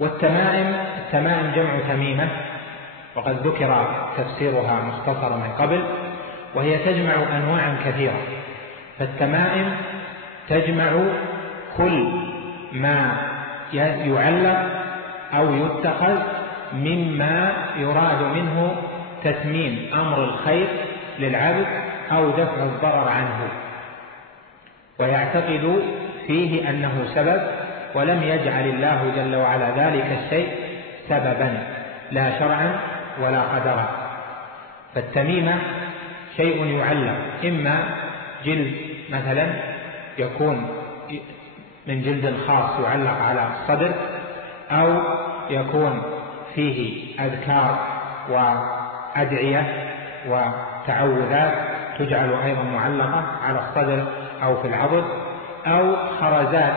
التمائم جمع تميمة، وقد ذكر تفسيرها مختصرا من قبل، وهي تجمع أنواعا كثيرة. فالتمائم تجمع كل ما يعلق أو يتخذ مما يراد منه تتميم أمر الخير للعبد أو دفع الضرر عنه، ويعتقد فيه أنه سبب، ولم يجعل الله جل وعلا ذلك الشيء سببا لا شرعا ولا قدرا. فالتميمة شيء يعلق، إما جلد مثلا يكون من جلد خاص يعلق على الصدر، أو يكون فيه أذكار وأدعية وتعوذات تجعل أيضا معلقة على الصدر أو في العضد، أو خرزات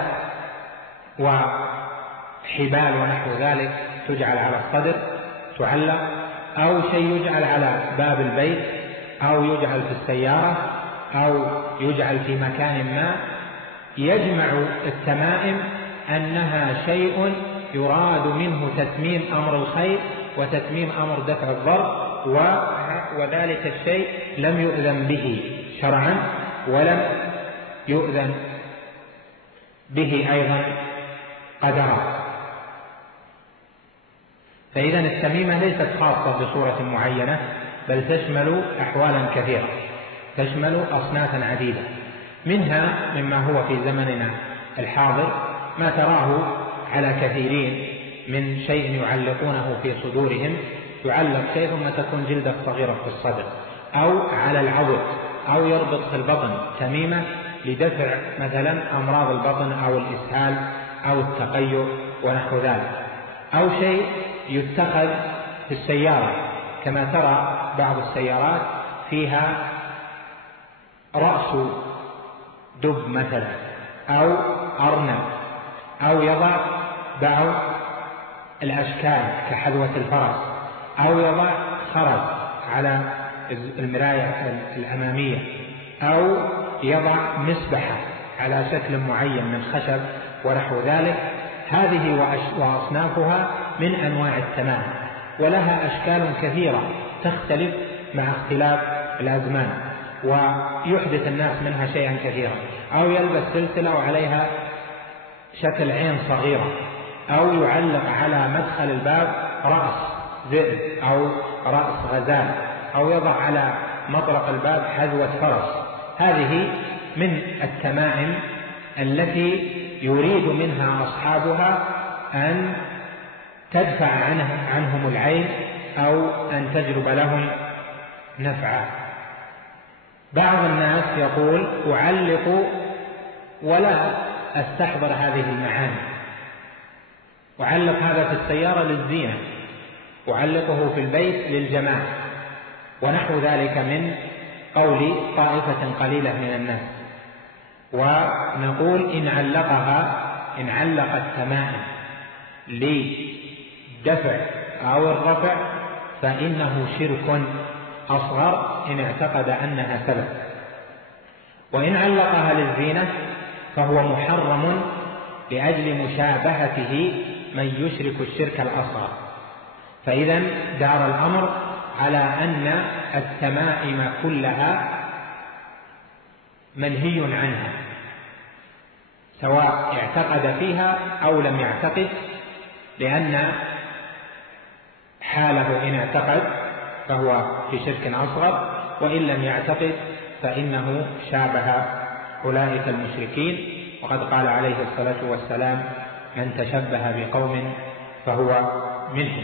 وحبال ونحو ذلك تجعل على الصدر تعلق، أو شيء يجعل على باب البيت، أو يجعل في السيارة، أو يجعل في مكان ما. يجمع التمائم أنها شيء يراد منه تتميم أمر الخير وتتميم أمر دفع الضر، وذلك الشيء لم يؤذن به شرعا ولم يؤذن به أيضا قدرا. فإذا التميمة ليست خاصة بصورة معينة، بل تشمل أحوالا كثيرة، تشمل أصنافا عديدة. منها مما هو في زمننا الحاضر ما تراه على كثيرين من شيء يعلقونه في صدورهم، يعلق شيء ثم تكون جلدة صغيرة في الصدر أو على العضد، أو يربط في البطن تميمة لدفع مثلا أمراض البطن أو الإسهال أو التقيؤ ونحو ذلك، أو شيء يتخذ في السيارة، كما ترى بعض السيارات فيها رأس دب مثلا أو أرنب، أو يضع بعض الأشكال كحذوة الفرس، أو يضع خرز على المراية الأمامية، أو يضع مسبحة على شكل معين من خشب ونحو ذلك. هذه وأصنافها من أنواع التمائم، ولها أشكال كثيرة تختلف مع اختلاف الأزمان، ويحدث الناس منها شيئا كثيرا. أو يلبس سلسلة وعليها شكل عين صغيرة، أو يعلق على مدخل الباب رأس ذئب أو رأس غزال، أو يضع على مطرق الباب حذوة فرس. هذه من التمائم التي يريد منها أصحابها أن تدفع عنهم العين أو أن تجلب لهم نفعا. بعض الناس يقول أعلق ولا أستحضر هذه المعاني، أعلق هذا في السيارة للزينة، أعلقه في البيت للجمال ونحو ذلك من قول طائفة قليلة من الناس. ونقول إن علق التمائم لدفع أو الرفع فإنه شرك أصغر إن اعتقد أنها سبب، وإن علقها للزينة فهو محرم لأجل مشابهته من يشرك الشرك الأصغر. فإذا دار الأمر على أن التمائم كلها منهي عنها، سواء اعتقد فيها أو لم يعتقد، لأن حاله إن اعتقد فهو في شرك أصغر، وإن لم يعتقد فإنه شابه أولئك المشركين. وقد قال عليه الصلاة والسلام: من تشبه بقوم فهو منهم.